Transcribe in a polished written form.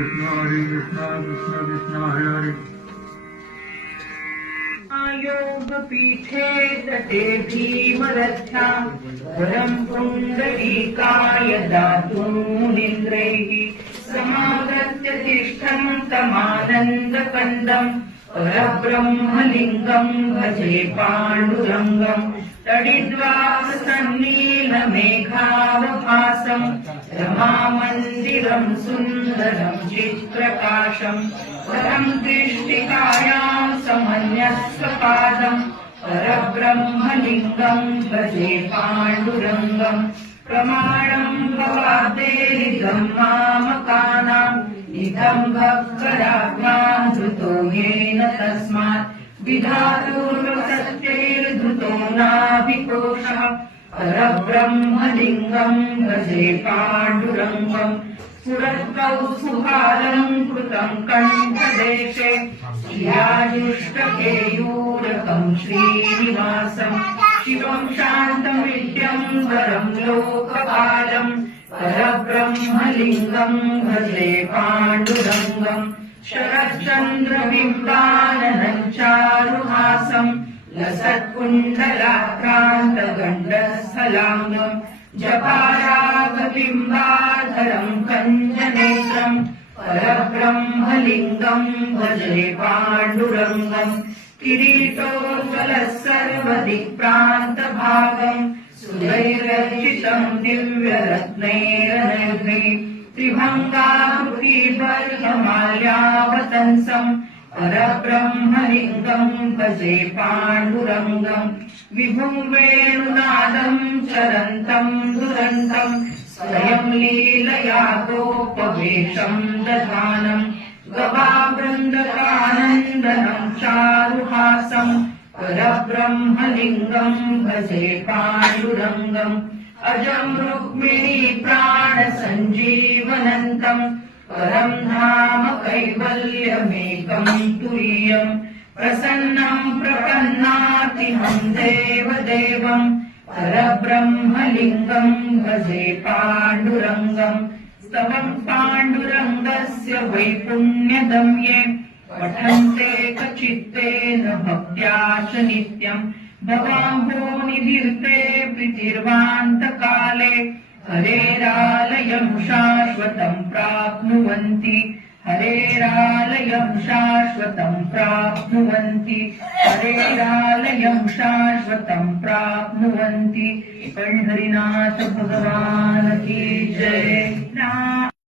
कृष्ण हरे कृष्ण कृष्ण कृष्ण हरे हरे। योग पीठे तटे भीमरथ्या वरं पुण्डरीकाय दातुं मुनीन्द्रैः समागत्य तिष्ठन्तमानन्दकन्दं परब्रह्मलिङ्गं भजे पाण्डुरङ्गं तडिद्वासन्नीलमेघावभासं रमामन्दिरं सुन्दरं चित्प्रकाशं परं दृष्टिकायां समन्यस्वपादं परब्रह्मलिङ्गं भजे पाण्डुरङ्गं प्रमाणं भवादेरिदं मामकानाम् इदं भक्तराज्ञां धृतो येन तस्मात् विधातुर्वसत्यैर्धृतो नाभिकोशः परब्रह्मलिङ्गं भजे पाण्डुरङ्गं सुरत्कौस्तुभालं कृतं कण्ठदेशे श्रियायुष्टकेयूरकं श्रीनिवासं शिवं शान्तमिड्यं वरं लोकपालं परब्रह्मलिङ्गं भजे पाण्डुरङ्गं शरच्चन्द्रबिम्बाननं चारुहासं लसत्कुण्डलाक्रान्तगण्डस्थलाङ्गं जपारागबिम्बाधरं कञ्जनेत्रं परब्रह्मलिङ्गं भजे पाण्डुरङ्गं किरीटोज्ज्वलः सर्वदिक्प्रान्तभागं सुरैरर्चितं दिव्यरत्नैरनैर्भिः त्रिभङ्गाकृतिबर्हमाल्यावतंसं परब्रह्मलिङ्गं भजे पाण्डुरङ्गं विभुं वेणुनादं चरन्तं दुरन्तं स्वयं लीलया गोपवेशं दधानं गवावृन्दकानन्दनं चारुहासं परब्रह्मलिङ्गं भजे पाण्डुरङ्गं अजं रुक्मिणी प्राणसञ्जीवनन्तं परं धाम कैवल्यमेकं तुर्यं प्रसन्नं प्रपन्नातिहं देवदेवं परब्रह्मलिङ्गं भजे पाण्डुरङ्गं स्तवं पाण्डुरङ्गस्य वैपुण्यदं ये पठन्ते कचित्तेन भक्त्या च नित्यं भवाम्भोनिधीर्ते प्रीतिर्वान्तकाले हरेरालयं शाश्वतं प्राप्नुवन्ति हरेरालयं शाश्वतं प्राप्नुवन्ति हरेरालयं शाश्वतं प्राप्नुवन्ति। पंढरीनाथ भगवान की जय।